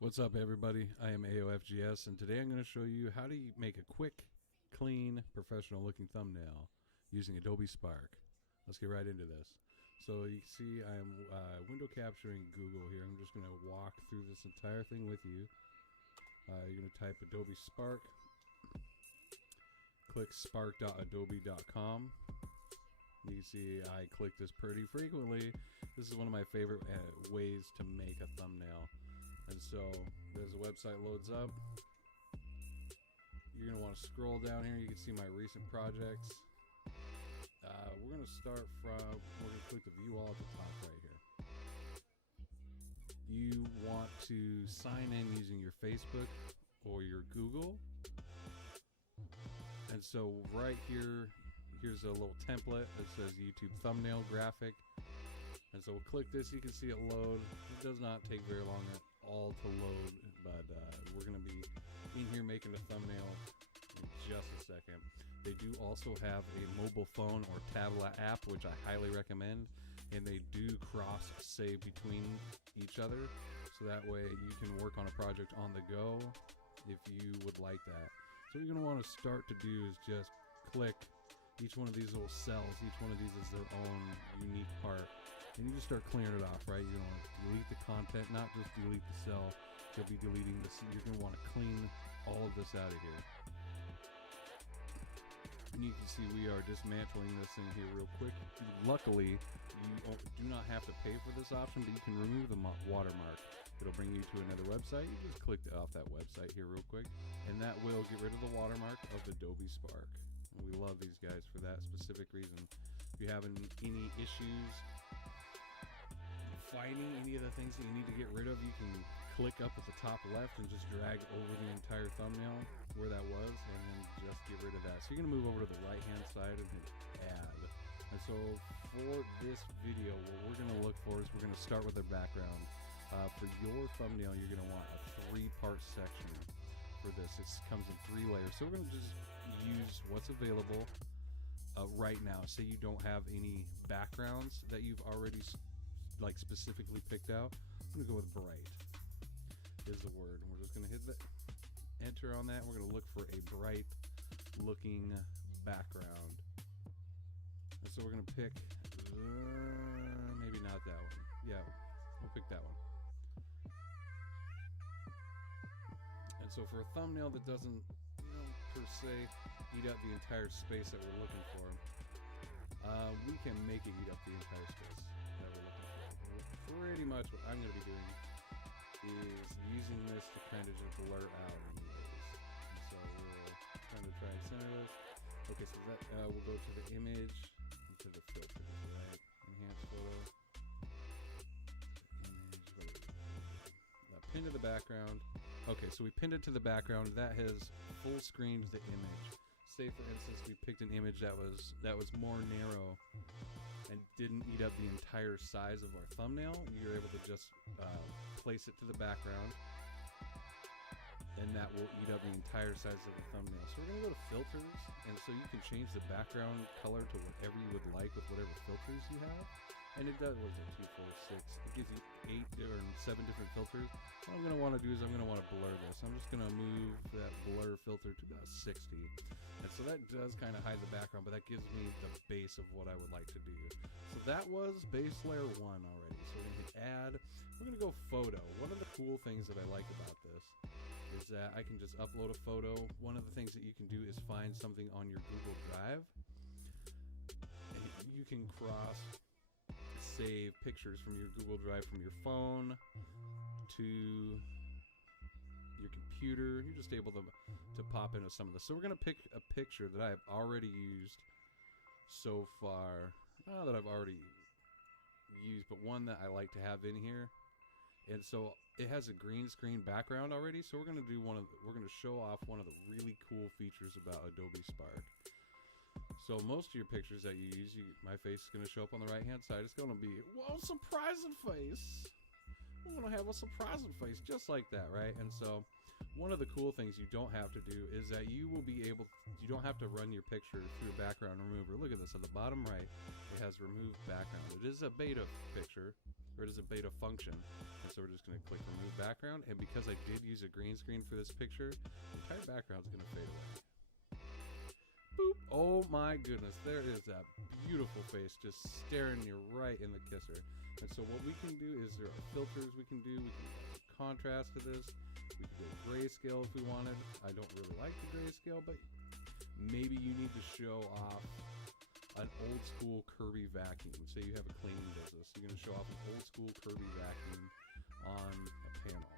What's up, everybody? I am AOFGS, and today I'm going to show you how to make a quick, clean, professional-looking thumbnail using Adobe Spark. Let's get right into this. So you can see I'm window capturing Google here. I'm just going to walk through this entire thing with you. You're going to type Adobe Spark, click spark.adobe.com. You can see I click this pretty frequently. This is one of my favorite ways to make a thumbnail. And so as the website loads up, you're going to want to scroll down here. You can see my recent projects. We're going to start from, we're going to click the view all at the top right here. You want to sign in using your Facebook or your Google. And so right here, here's a little template that says YouTube thumbnail graphic. And so we'll click this. You can see it load. It does not take very long at all to load, but we're going to be in here making a thumbnail in just a second. They do also have a mobile phone or tablet app, which I highly recommend, and they do cross save between each other, so that way you can work on a project on the go if you would like that. So what you're going to want to start to do is just click each one of these little cells. Each one of these is their own unique part. And you just start clearing it off, right? You're going to delete the content, not just delete the cell. You'll be deleting this. You're going to want to clean all of this out of here. And you can see we are dismantling this thing here real quick. Luckily, you do not have to pay for this option, but you can remove the watermark. It'll bring you to another website. You just click off that website here real quick, and that will get rid of the watermark of Adobe Spark. And we love these guys for that specific reason. If you're having any issues finding any of the things that you need to get rid of, you can click up at the top left and just drag over the entire thumbnail where that was, and then just get rid of that. So you're going to move over to the right hand side and hit add. And so for this video, what we're going to look for is we're going to start with the background. For your thumbnail, you're going to want a 3-part section for this. It comes in 3 layers. So we're going to just use what's available right now. Say you don't have any backgrounds that you've already specifically picked out. I'm going to go with bright is the word, and we're just going to hit the enter on that. We're going to look for a bright looking background, and so we're going to pick maybe not that one. Yeah, we'll pick that one. And so for a thumbnail that doesn't, per se eat up the entire space that we're looking for, we can make it eat up the entire space that we're looking for. Pretty much what I'm going to be doing is using this to kind of just blur out any of those. And so we're trying to try and center this. Okay, so that we'll go to the image and to the filter, right? Enhance photo. Image. Pin to the background. Okay, so we pinned it to the background. That has full screened the image. Say for instance we picked an image that was more narrow and didn't eat up the entire size of our thumbnail. You're able to just place it to the background, and that will eat up the entire size of the thumbnail. So we're going to go to filters, and so you can change the background color to whatever you would like with whatever filters you have. And it does, what is it, 2, 4, 6? It gives you 8 or 7 different filters. What I'm going to want to do is I'm going to want to blur this. I'm just going to move that blur filter to about 60. And so that does kind of hide the background, but that gives me the base of what I would like to do. So that was base layer 1 already. So we're going to hit add. We're going to go photo. One of the cool things that I like about this is that I can just upload a photo. One of the things that you can do is find something on your Google Drive, and you can save pictures from your Google Drive from your phone to your computer. You're just able to pop into some of this. So we're going to pick a picture that I have already used so far. Not that I've already used, but one that I like to have in here. And so it has a green screen background already. So we're going to do we're going to show off one of the really cool features about Adobe Spark. So most of your pictures that you use, my face is going to show up on the right hand side. It's going to be, whoa, surprising face. We're going to have a surprising face just like that, right? And so one of the cool things you don't have to do is that you don't have to run your picture through a background remover. Look at this, at the bottom right, it has remove background. It is a beta picture, or it is a beta function. And so we're just going to click remove background, and because I did use a green screen for this picture, the entire background's gonna fade away. Boop. Oh my goodness, there is that beautiful face just staring you right in the kisser. And so what we can do is there are filters we can do. We can add contrast to this. We can go grayscale if we wanted. I don't really like the grayscale, but maybe you need to show off an old school Kirby vacuum. Say you have a cleaning business. You're going to show off an old school Kirby vacuum on a panel.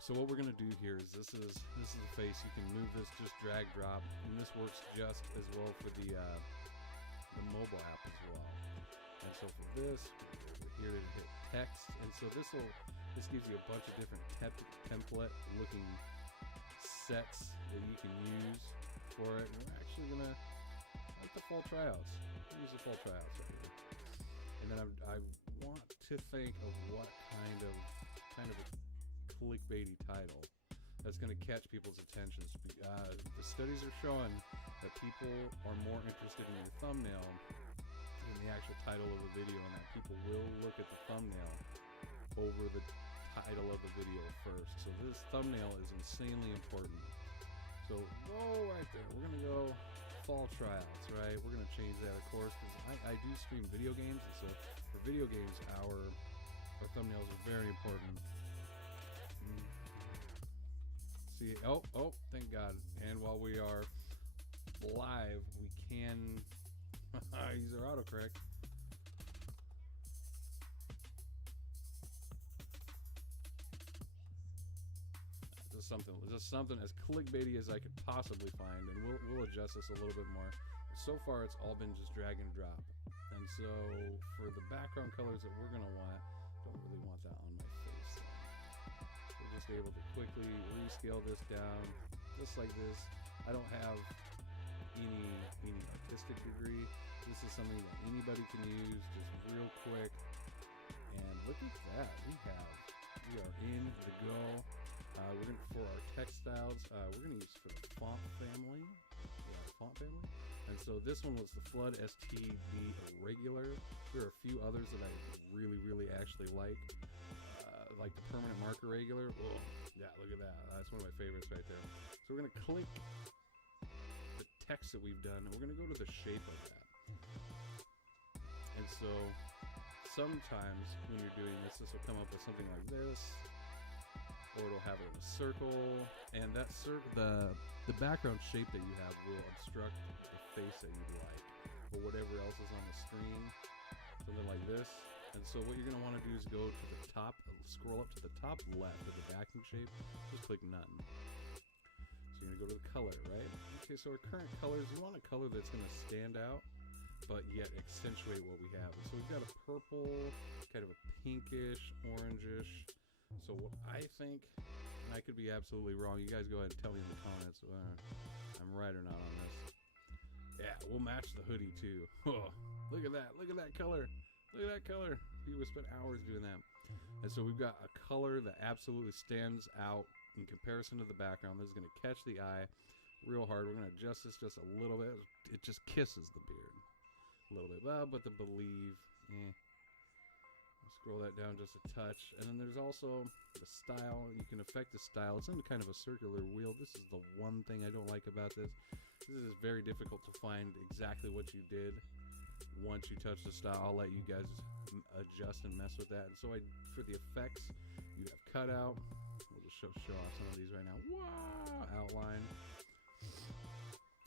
So what we're going to do here is this is the face. You can move this, just drag drop, and this works just as well for the mobile app as well. And so for this, we're here to hit text, and so this gives you a bunch of different template looking sets that you can use for it. And we're actually gonna like the fall tryouts. Use the fall tryouts right here. And then I want to think of what kind of a clickbaity title that's going to catch people's attention. The studies are showing that people are more interested in your thumbnail than the actual title of the video, and that people will look at the thumbnail over the title of the video first. So this thumbnail is insanely important. So go right there. We're going to go fall tryouts, right? We're going to change that, of course, because I do stream video games, and so for video games, our thumbnails are very important. See, oh, thank God. And while we are live, we can use our Autocrack. Just something as clickbaity as I could possibly find, and we'll adjust this a little bit more. So far, it's all been just drag and drop. And so for the background colors that we're gonna want, don't really want that on my face. We're just able to quickly rescale this down, just like this. I don't have any artistic degree. This is something that anybody can use, just real quick. And look at that, we are in the go. We're gonna, for our text styles, we're gonna use for the font family. Yeah, font family. And so this one was the Flood STB Irregular. There are a few others that I really actually like the permanent marker regular. Oh, yeah, look at that. That's one of my favorites right there. So we're gonna click the text that we've done, and we're gonna go to the shape of that. And so sometimes when you're doing this will come up with something like this, or it'll have it in a circle, and that the background shape that you have will obstruct the face that you like, or whatever else is on the screen, something like this. And so what you're going to want to do is go to the top, scroll up to the top left of the backing shape, just click none. So you're going to go to the color, right? Okay, so our current colors, we want a color that's going to stand out, but yet accentuate what we have. And so we've got a purple, kind of a pinkish, orangish. So what I think, and I could be absolutely wrong, you guys go ahead and tell me in the comments I'm right or not on this. Yeah, we'll match the hoodie too. Oh, look at that color. Look at that color. People spend hours doing that. And so we've got a color that absolutely stands out in comparison to the background. This is going to catch the eye real hard. We're going to adjust this just a little bit. It just kisses the beard a little bit. But the believe, I'll scroll that down just a touch. And then there's also the style. You can affect the style. It's in kind of a circular wheel. This is the one thing I don't like about this. This is very difficult to find exactly what you did. Once you touch the style, I'll let you guys adjust and mess with that. And so for the effects, you have cutout. We'll just show off some of these right now. Wow! Outline.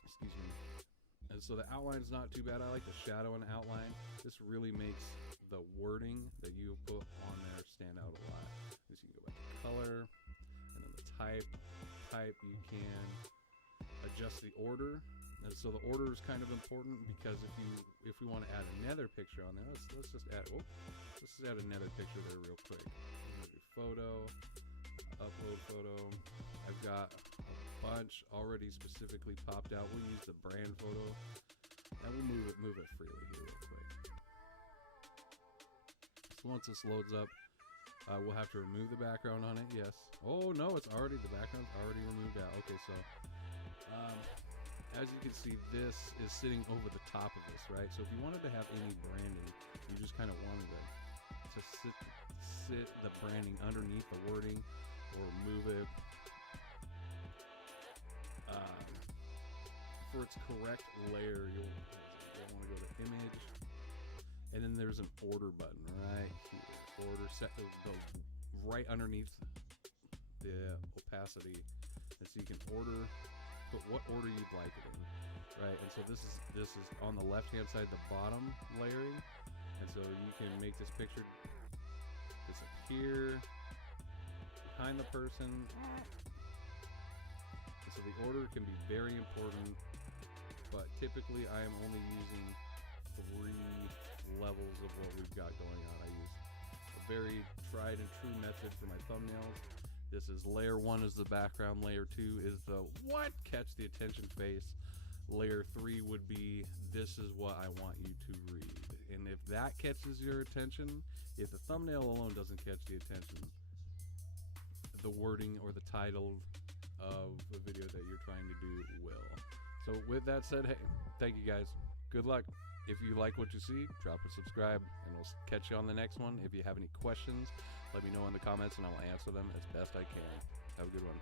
Excuse me. And so the outline's not too bad. I like the shadow and outline. This really makes the wording that you put on there stand out a lot. So you can go back to color, and then the type. You can adjust the order. And so the order is kind of important, because if we want to add another picture on there, let's just add another picture there real quick. I'm gonna do photo, upload photo. I've got a bunch already specifically popped out. We'll use the brand photo, and we'll move it freely here real quick. So once this loads up, we'll have to remove the background on it. Yes. Oh no, the background's already removed out. Okay, so as you can see, this is sitting over the top of this, right? So if you wanted to have any branding, you just kind of sit the branding underneath the wording or move it for its correct layer. You'll want to go to image, and then there's an order button right here. Order set goes right underneath the opacity, and so you can put what order you'd like it in, right? And so this is on the left hand side, the bottom layering, and so you can make this picture disappear behind the person. So the order can be very important, but typically I am only using 3 levels of what we've got going on. I use a very tried and true method for my thumbnails. This is layer 1 is the background, layer 2 is the what catch the attention face, layer 3 would be this is what I want you to read. And if that catches your attention, if the thumbnail alone doesn't catch the attention, the wording or the title of the video that you're trying to do will. So with that said, hey, thank you guys. Good luck. If you like what you see, drop a subscribe, and we'll catch you on the next one. If you have any questions, let me know in the comments, and I will answer them as best I can. Have a good one.